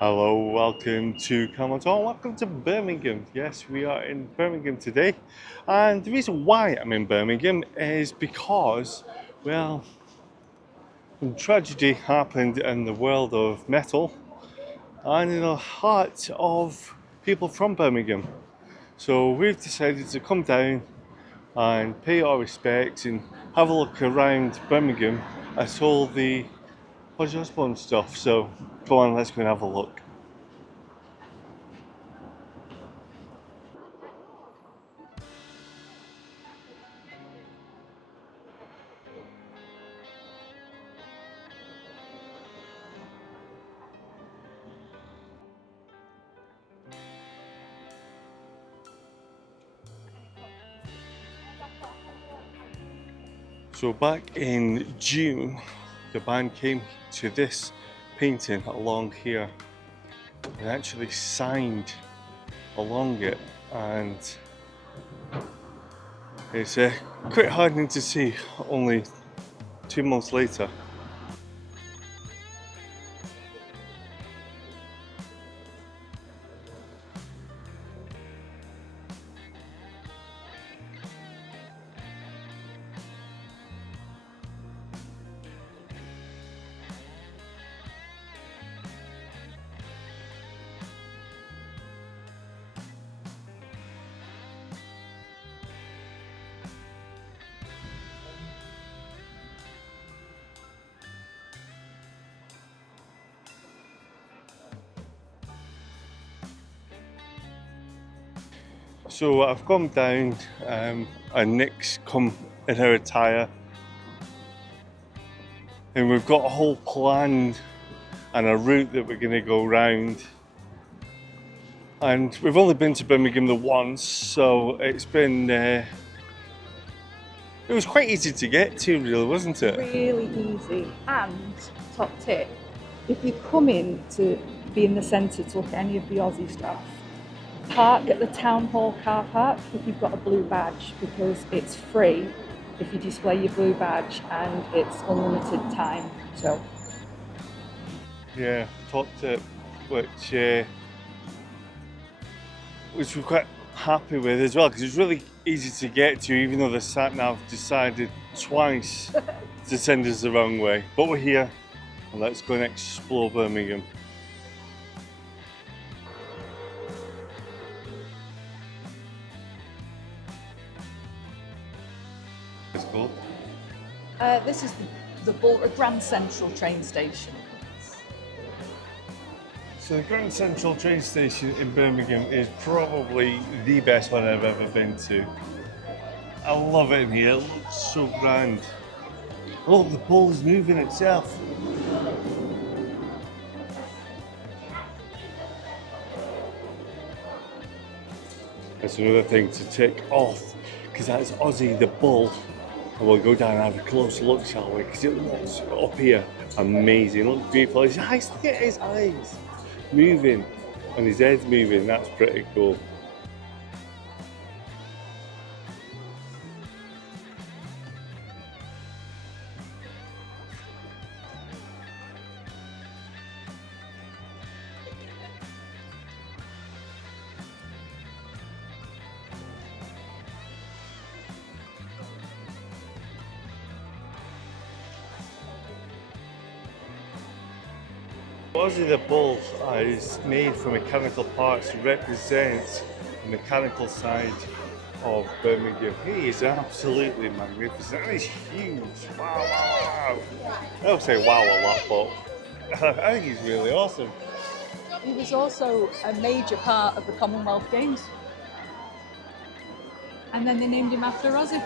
Hello, welcome to Calumontour. Welcome to Birmingham. Yes, we are in Birmingham today. And the reason why I'm in Birmingham is because, well, some tragedy happened in the world of metal and in the heart of people from Birmingham. So we've decided to come down and pay our respects and have a look around Birmingham at all the Ozzy Osbourne stuff. So come on, let's go and have a look. So back in June, the band came to this painting along here and actually signed along it, and it's quite hardening to see only 2 months later. So I've come down and Nick's come in her attire, and we've got a whole plan and a route that we're going to go round. And we've only been to Birmingham the once, so it's been it was quite easy to get to, really, wasn't it? Really easy. And top tip, if you come in to be in the centre to look at any of the Aussie stuff, park at the town hall car park if you've got a blue badge, because it's free if you display your blue badge and it's unlimited time. So yeah, top tip, which we're quite happy with as well, because it's really easy to get to, even though the sat nav decided twice to send us the wrong way. But we're here, and let's go and explore Birmingham. It's cool. this is the Grand Central train station. So the Grand Central train station in Birmingham is probably the best one I've ever been to. I love it in here, it looks so grand. Oh, the pole is moving itself. That's another thing to tick off, because that's Ozzy the bull. And we'll go down and have a close look, shall we? Because it looks up here amazing, it looks beautiful. It's nice to get his eyes moving and his head's moving, that's pretty cool. Ozzy the Bull is made from mechanical parts to represent the mechanical side of Birmingham. He is absolutely magnificent and he's huge. Wow, wow, wow. I don't say wow a lot, but I think he's really awesome. He was also a major part of the Commonwealth Games. And then they named him after Ozzy.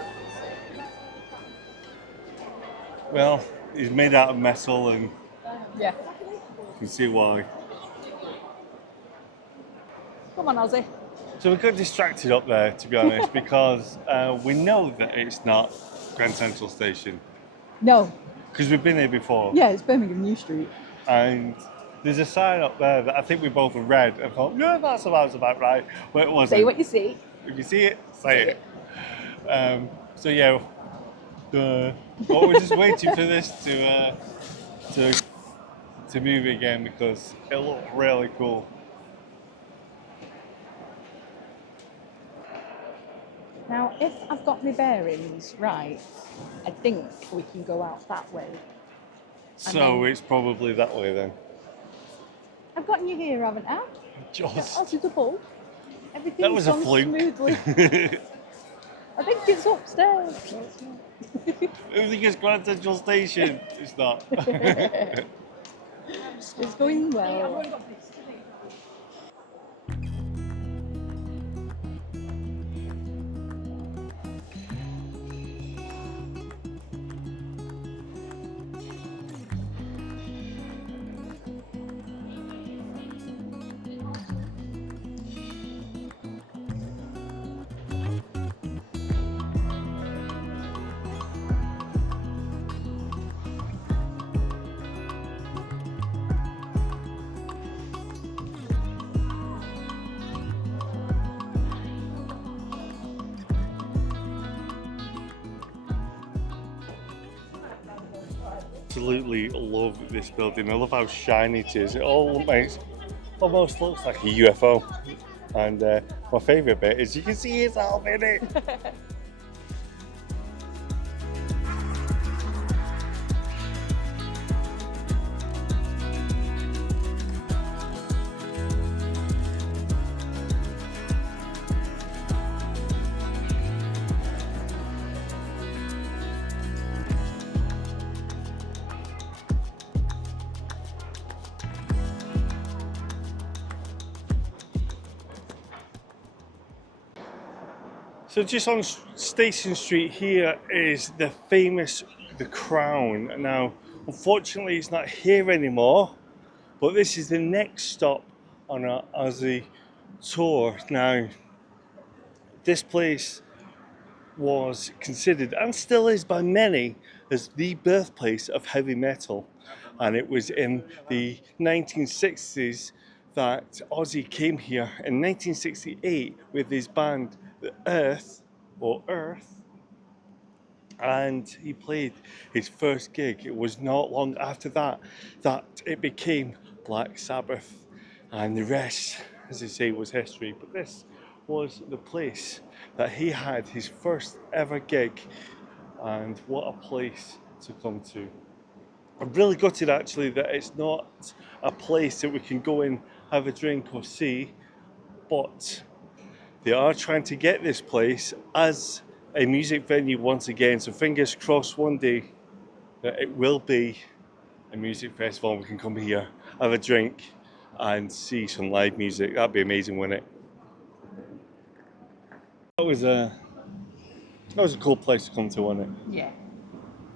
Well, he's made out of metal and Yeah. you can see why. Come on, Ozzy. So we got distracted up there, to be honest, because we know that it's not Grand Central Station, No. because we've been here before. Yeah, it's Birmingham New Street. And there's a sign up there that I think we both read and thought, yeah, that's about right, but it wasn't. Say what you see. If you see it, say it. So yeah, but we're just waiting for this to to move it again because it looked really cool. Now, if I've got my bearings right, I think we can go out that way. So then- it's probably that way then. I've gotten you here, haven't I? Just. Aussie double. That Everything's was a gone fluke. smoothly. I think it's upstairs. Everything is Grand Central Station. It's not. It's going well. Absolutely love this building. I love how shiny it is. It almost looks like a UFO. And my favourite bit is you can see yourself in it. So just on Station Street here is the famous The Crown. Now, unfortunately it's not here anymore, but this is the next stop on our Ozzy tour. Now, this place was considered, and still is by many, as the birthplace of heavy metal. And it was in the 1960s that Ozzy came here in 1968 with his band The Earth, and he played his first gig. It was not long after that that it became Black Sabbath, and the rest, as I say, was history. But this was the place that he had his first ever gig, and what a place to come to. I'm really gutted actually that it's not a place that we can go in, have a drink or see, but they are trying to get this place as a music venue once again, so fingers crossed one day that it will be a music festival and we can come here, have a drink and see some live music. That'd be amazing, wouldn't it? That was a cool place to come to, wasn't it? Yeah.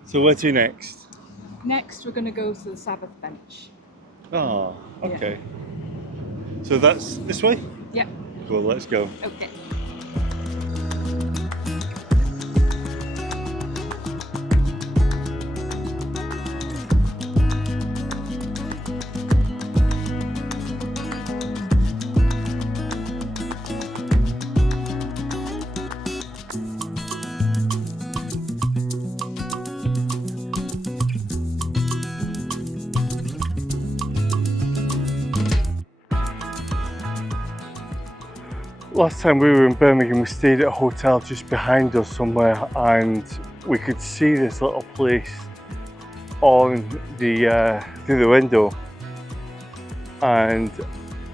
So where to next? Next, we're going to go to the Sabbath bench. Oh, okay. So that's this way? Yep. Cool, let's go. Okay. Last time we were in Birmingham, we stayed at a hotel just behind us somewhere, and we could see this little place on the through the window, and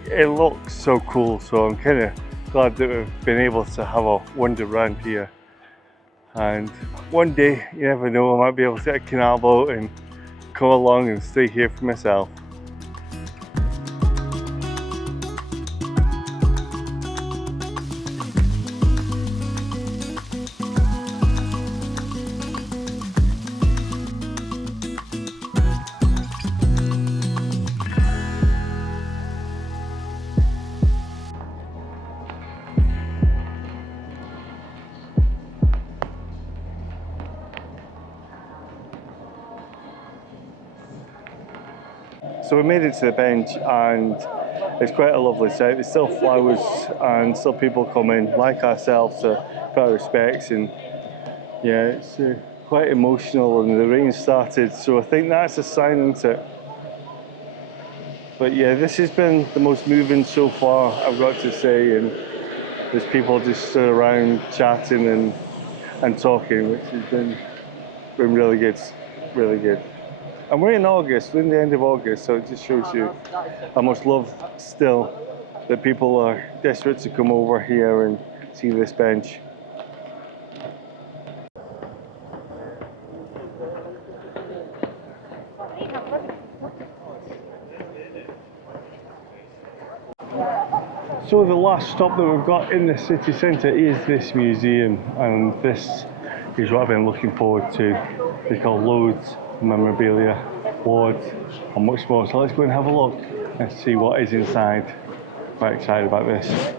it looks so cool. So I'm kind of glad that we've been able to have a wander around here. And one day, you never know, I might be able to get a canal boat and come along and stay here for myself. So we made it to the bench, and it's quite a lovely sight. There's still flowers and still people coming like ourselves to pay our respects, and yeah, it's quite emotional, and the rain started, so I think that's a sign, isn't it? But yeah, this has been the most moving so far, I've got to say, and there's people just stood around chatting and talking, which has been really good, really good. And we're in August, we're in the end of August, so it just shows you how much love still that people are desperate to come over here and see this bench. So the last stop that we've got in the city centre is this museum, and this is what I've been looking forward to. They call loads of memorabilia, boards and much more. So let's go and have a look and see what is inside. Quite excited about this.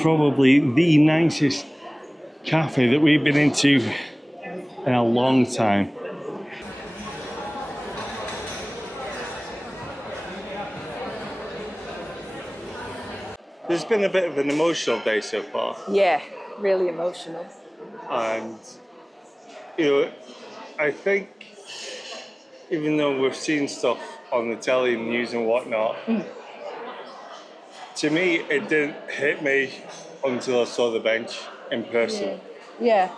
Probably the nicest cafe that we've been into in a long time. There's been a bit of an emotional day so far, Yeah, really emotional. and you know, I think even though we've seen stuff on the telly and news and whatnot, to me it didn't hit me until I saw the bench in person. Yeah.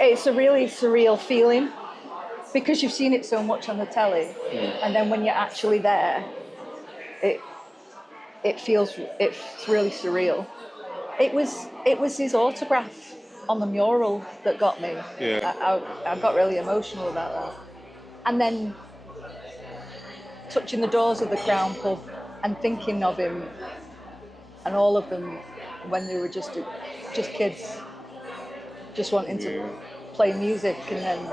It's a really surreal feeling because you've seen it so much on the telly, and then when you're actually there, it's really surreal. It was his autograph on the mural that got me. Yeah. I got really emotional about that, and then touching the doors of the Crown pub and thinking of him and all of them when they were just kids, just wanting to play music, and then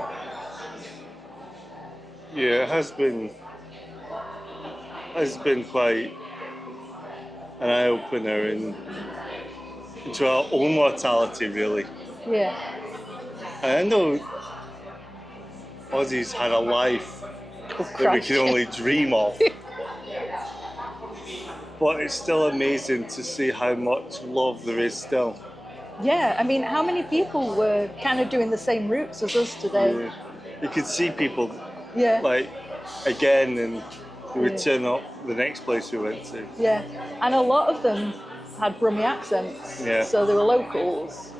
Yeah, it has been quite an eye opener into our own mortality, really. yeah, And I know Ozzy's had a life that we Christ. can only dream of. But it's still amazing to see how much love there is still. Yeah, I mean, how many people were kind of doing the same routes as us today? Yeah. You could see people Yeah, like again, and they would turn up the next place we went to. yeah, and a lot of them had Brummie accents, Yeah. so they were locals,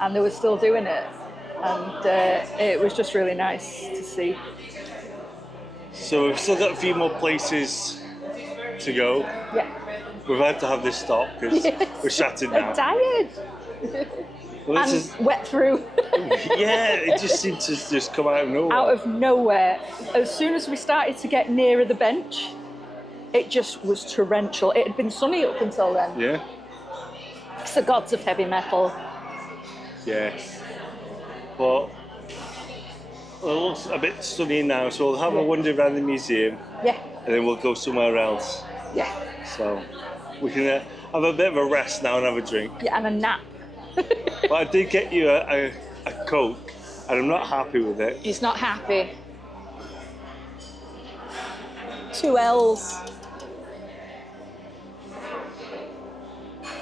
and they were still doing it, and it was just really nice to see. So we've still got a few more places to go. Yeah, We've had to have this stop because we're shattered now. I'm tired Well, and this is, wet through. yeah, it just seemed to just come out of nowhere. Out of nowhere. As soon as we started to get nearer the bench, it just was torrential. It had been sunny up until then. Yeah. It's the gods of heavy metal. Yes. But it looks a bit sunny now, so we'll have a wander around the museum. Yeah, And then we'll go somewhere else. yeah, So we can have a bit of a rest now and have a drink. yeah, and a nap. But I did get you a Coke, and I'm not happy with it. He's not happy. 2 L's.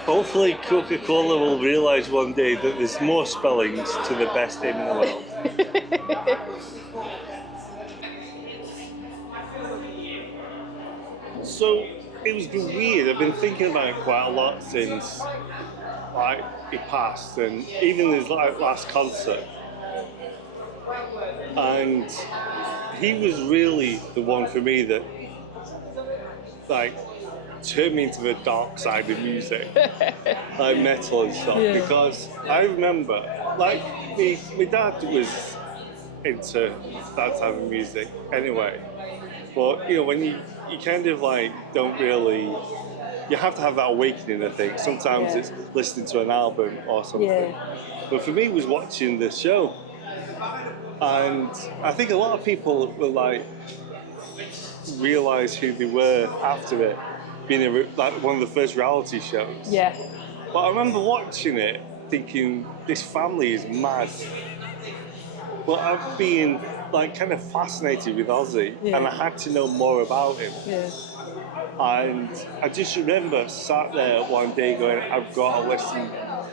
Hopefully Coca-Cola will realise one day that there's more spellings to the best name in the world. So it was been weird. I've been thinking about it quite a lot since he passed, and even his last concert. And he was really the one for me that turned me into the dark side of music, like metal and stuff. Yeah. Because I remember, my dad was into that type of music anyway. But when you kind of don't really, you have to have that awakening, I think. Sometimes it's listening to an album or something. Yeah. But for me, it was watching the show. And I think a lot of people will realise who they were after it, being one of the first reality shows. Yeah. But I remember watching it thinking, this family is mad. But I've been kind of fascinated with Ozzy, and I had to know more about him. Yeah. And I just remember sat there one day going, I've got to listen.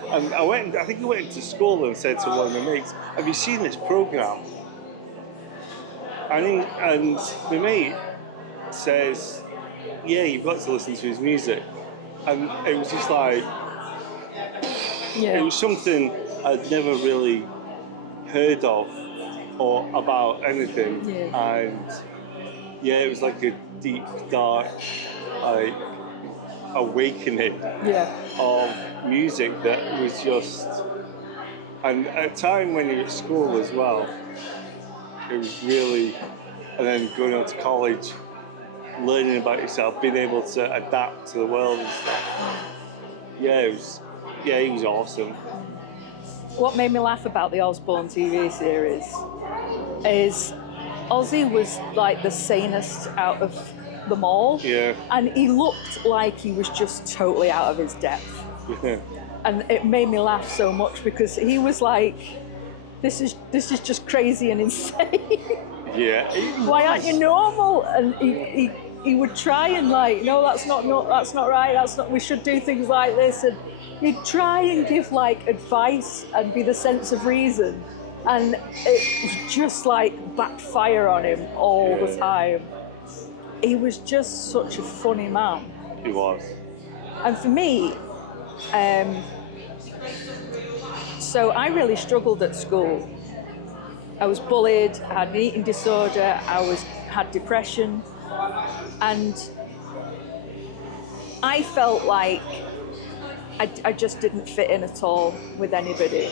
And I think I went into school and said to one of my mates, have you seen this programme? And my mate says, yeah, you've got to listen to his music. And it was just like, it was something I'd never really heard of or about anything. And yeah, it was like a deep, dark, like awakening of music that was just, and at a time when you're at school as well, it was really, and then going on to college, learning about yourself, being able to adapt to the world and stuff. Yeah, he was awesome. What made me laugh about the Osbourne TV series is Ozzy was like the sanest out of them all. Yeah. And he looked like he was just totally out of his depth. Yeah. And it made me laugh so much because he was like, this is just crazy and insane. Yeah. Why aren't you normal? And he would try and like, no, that's not right, we should do things like this. And he'd try and give like advice and be the sense of reason. And it was just like backfire on him all the time. He was just such a funny man. He was. And for me, so I really struggled at school. I was bullied, I had an eating disorder, had depression, and I felt like I just didn't fit in at all with anybody.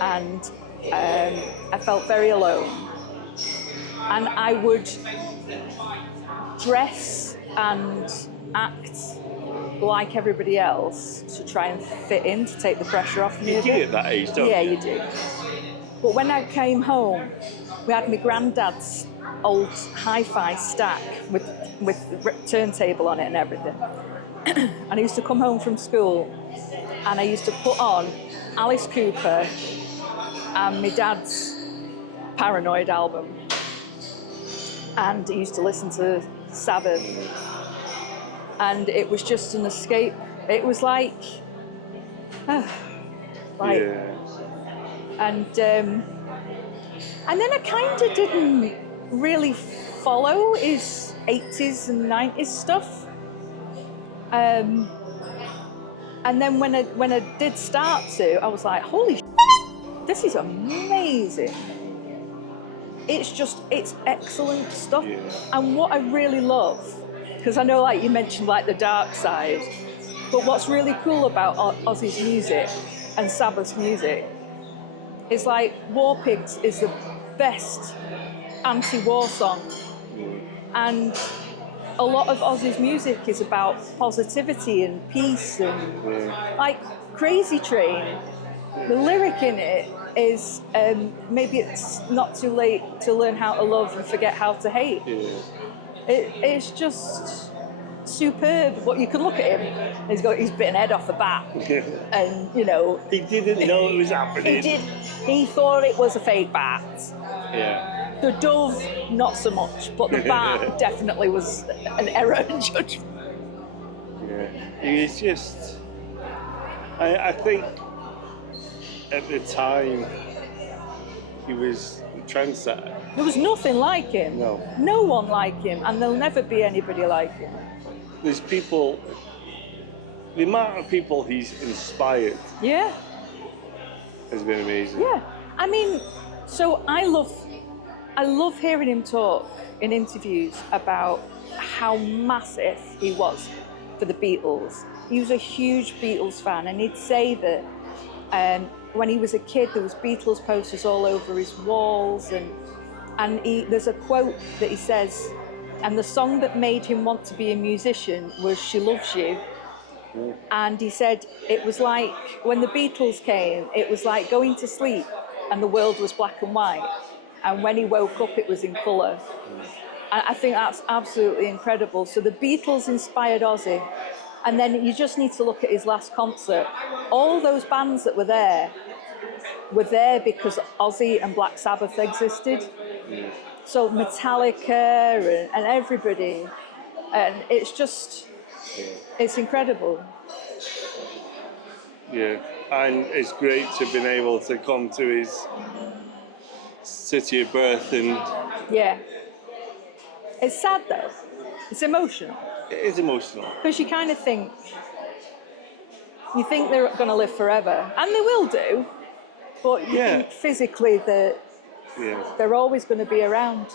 And I felt very alone. And I would dress and act like everybody else to try and fit in, to take the pressure off me. You do at that age, don't you? Yeah, you do. But when I came home, we had my granddad's old hi-fi stack with the turntable on it and everything. And I used to come home from school and I used to put on Alice Cooper and my dad's Paranoid album. And I used to listen to Sabbath. And it was just an escape. It was like and then I kind of didn't really follow his 80s and 90s stuff. And then when I did start to, I was like, holy shit, this is amazing. It's excellent stuff. Yeah. And what I really love, because I know like you mentioned like the dark side, but what's really cool about Ozzy's music and Sabbath's music is like War Pigs is the best anti-war song. And a lot of Ozzy's music is about positivity and peace and like Crazy Train. The lyric in it is maybe it's not too late to learn how to love and forget how to hate. It's just superb. But you can look at him, he's got his bitten head off the bat. And you know, he didn't know it was happening. He thought it was a fake bat. Yeah. The dove, not so much, but the bat definitely was an error in judgment. Yeah. He's just, I think at the time he was a trendsetter. There was nothing like him. No. No one like him, and there'll never be anybody like him. There's people, the amount of people he's inspired has been amazing. Yeah. I mean, so I love hearing him talk in interviews about how massive he was for the Beatles. He was a huge Beatles fan, and he'd say that when he was a kid, there was Beatles posters all over his walls, and there's a quote that he says, and the song that made him want to be a musician was She Loves You. And he said it was like when the Beatles came, it was like going to sleep and the world was black and white, and when he woke up it was in colour. And I think that's absolutely incredible. So the Beatles inspired Ozzy, and then you just need to look at his last concert. All those bands that were there because Ozzy and Black Sabbath existed. So Metallica and everybody. And it's just, it's incredible. Yeah, and it's great to have been able to come to his city of birth, and Yeah. It's sad though. It's emotional. it is emotional. Because you kind of think, they're going to live forever. And they will do. But you Yeah. think physically that Yeah. they're always going to be around.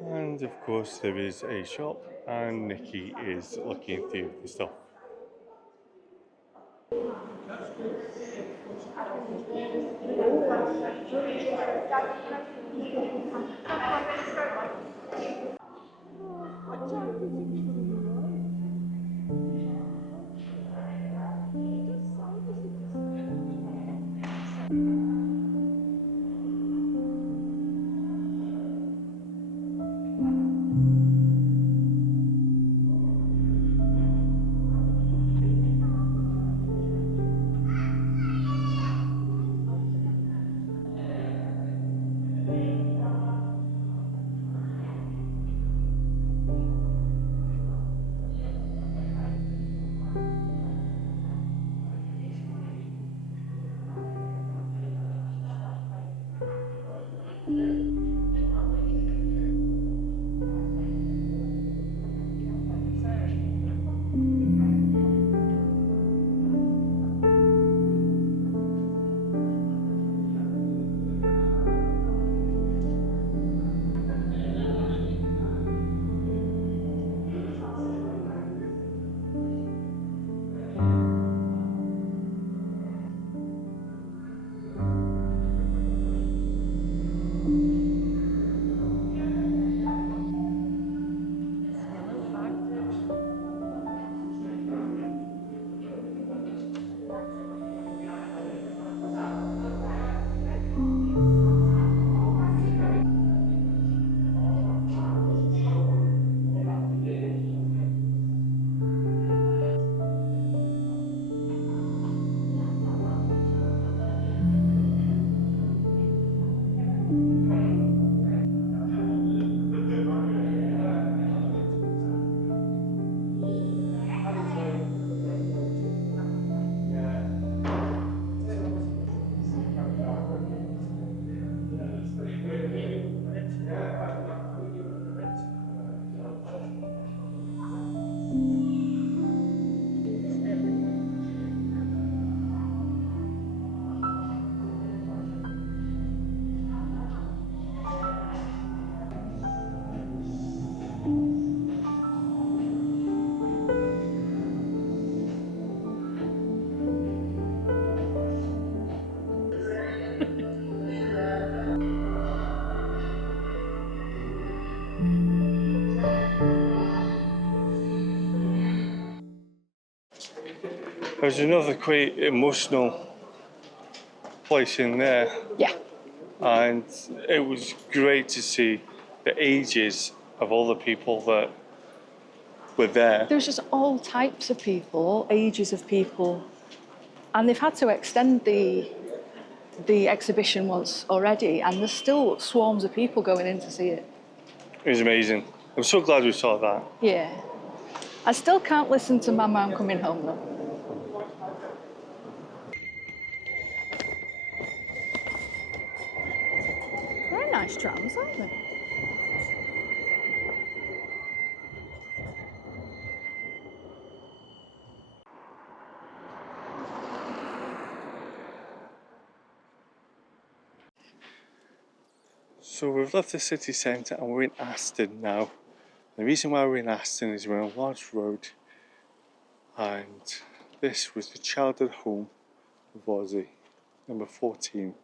And of course there is a shop, and Nikki is looking through the stuff. There's another quite emotional place in there, Yeah. and it was great to see the ages of all the people that were there. There's just all types of people, all ages of people. And they've had to extend the exhibition once already, and there's still swarms of people going in to see it. It was amazing. I'm so glad we saw that. Yeah. I still can't listen to Mama, I'm Coming Home though. They're nice trams, aren't they? So we've left the city centre and we're in Aston now. The reason why we're in Aston is we're on a large road, and this was the childhood home of Ozzy, number 14.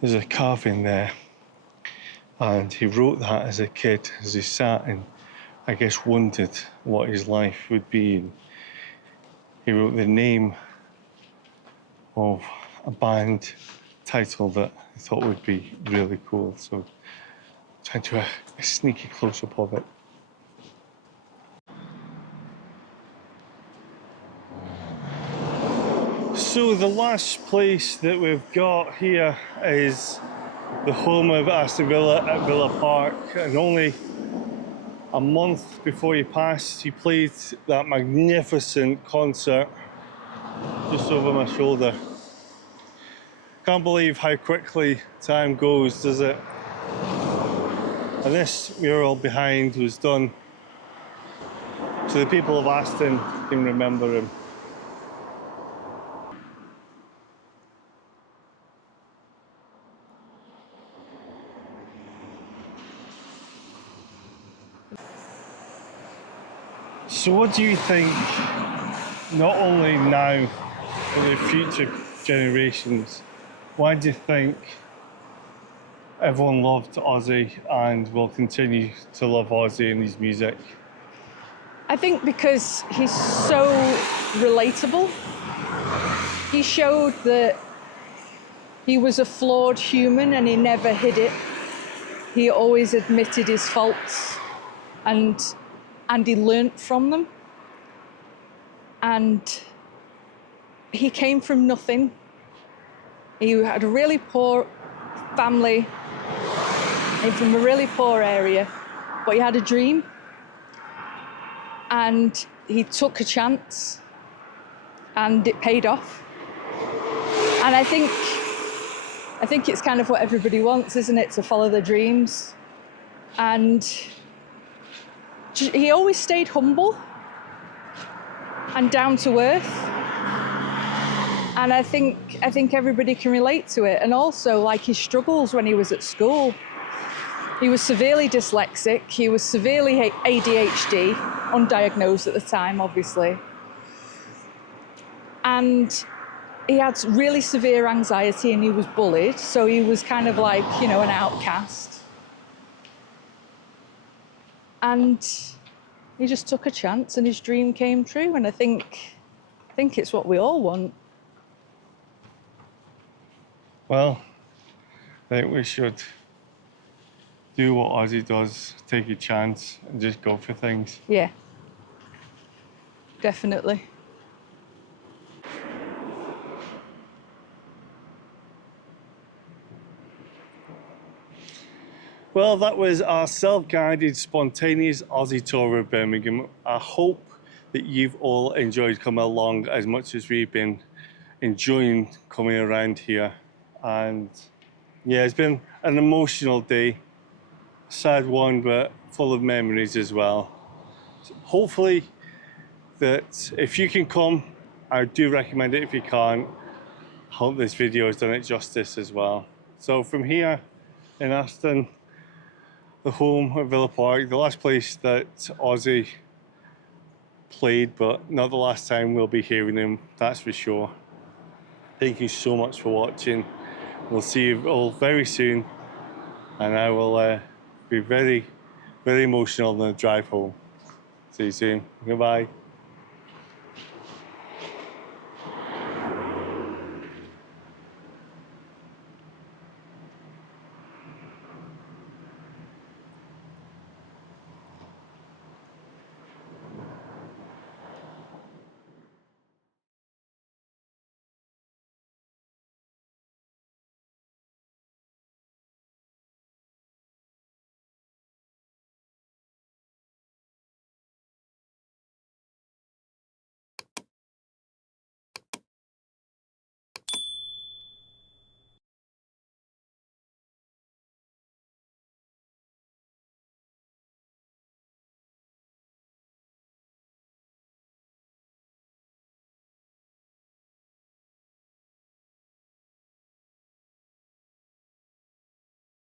There's a carving there, and he wrote that as a kid, as he sat and I guess wondered what his life would be. And he wrote the name of a band title that I thought would be really cool. So trying to do a sneaky close-up of it. So the last place that we've got here is the home of Aston Villa at Villa Park, and only a month before he passed, he played that magnificent concert just over my shoulder. Can't believe how quickly time goes, does it? And this mural behind was done so the people of Aston can remember him. So what do you think, not only now, but the future generations, why do you think everyone loved Ozzy and will continue to love Ozzy and his music? I think because he's so relatable. He showed that he was a flawed human and he never hid it. He always admitted his faults and he learnt from them. And he came from nothing. He had a really poor family, came from a really poor area, but he had a dream. And he took a chance and it paid off. And I think it's kind of what everybody wants, isn't it? To follow their dreams. And he always stayed humble and down to earth. And I think everybody can relate to it. And also, like, his struggles when he was at school. He was severely dyslexic, he was severely ADHD, undiagnosed at the time, obviously. And he had really severe anxiety and he was bullied, so he was kind of like, you know, an outcast. And he just took a chance and his dream came true, and I think it's what we all want. Well, I think we should do what Ozzy does, take a chance and just go for things. Yeah, definitely. Well, that was our self-guided, spontaneous Ozzy tour of Birmingham. I hope that you've all enjoyed coming along as much as we've been enjoying coming around here. And yeah, it's been an emotional day. Sad one, but full of memories as well. So hopefully that if you can come, I do recommend it. If you can't, I hope this video has done it justice as well. So from here in Aston, the home at Villa Park, the last place that Ozzy played, but not the last time we'll be hearing him, that's for sure. Thank you so much for watching. We'll see you all very soon, and I will be very, very emotional on the drive home. See you soon. Goodbye.